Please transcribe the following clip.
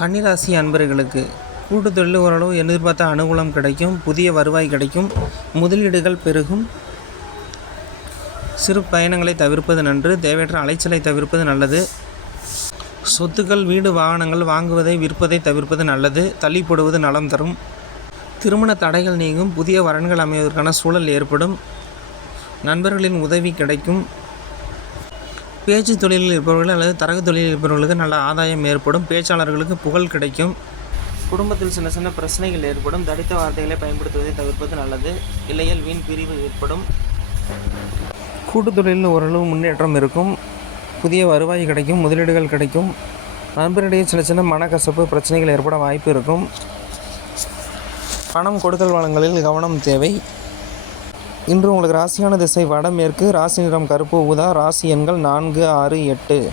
கன்னிராசி அன்பர்களுக்கு கூட்டு தொழில் ஓரளவு எதிர்பார்த்த அனுகூலம் கிடைக்கும். புதிய வருவாய் கிடைக்கும். முதலீடுகள் பெருகும். சிறு பயணங்களை தவிர்ப்பது நன்று. தேவையற்ற அலைச்சலை தவிர்ப்பது நல்லது. சொத்துக்கள், வீடு, வாகனங்கள் வாங்குவதை விற்பதை தவிர்ப்பது நல்லது. தள்ளி போடுவது நலம் தரும். திருமண தடைகள் நீங்கும். புதிய வரன்கள் அமைவதற்கான சூழல் ஏற்படும். நண்பர்களின் உதவி கிடைக்கும். பேச்சு தொழிலில் இருப்பவர்கள் அல்லது தரகு தொழிலில் இருப்பவர்களுக்கு நல்ல ஆதாயம் ஏற்படும். பேச்சாளர்களுக்கு புகழ் கிடைக்கும். குடும்பத்தில் சின்ன சின்ன பிரச்சனைகள் ஏற்படும். தடித்த வார்த்தைகளை பயன்படுத்துவதை தவிர்ப்பது நல்லது. இல்லையில் வீண் பிரிவு ஏற்படும். கூட்டு தொழிலில் ஓரளவு முன்னேற்றம் இருக்கும். புதிய வருவாய் கிடைக்கும். முதலீடுகள் கிடைக்கும். நண்பரிடையே சின்ன சின்ன மனக்கசப்பு பிரச்சனைகள் ஏற்பட வாய்ப்பு இருக்கும். பணம் கொடுக்கல் வழங்கலில் கவனம் தேவை. இன்று உங்களுக்கு ராசியான திசை வடமேற்கு. ராசி நிறம் கருப்பு ஊதா. ராசி எண்கள் 4, 6, 8.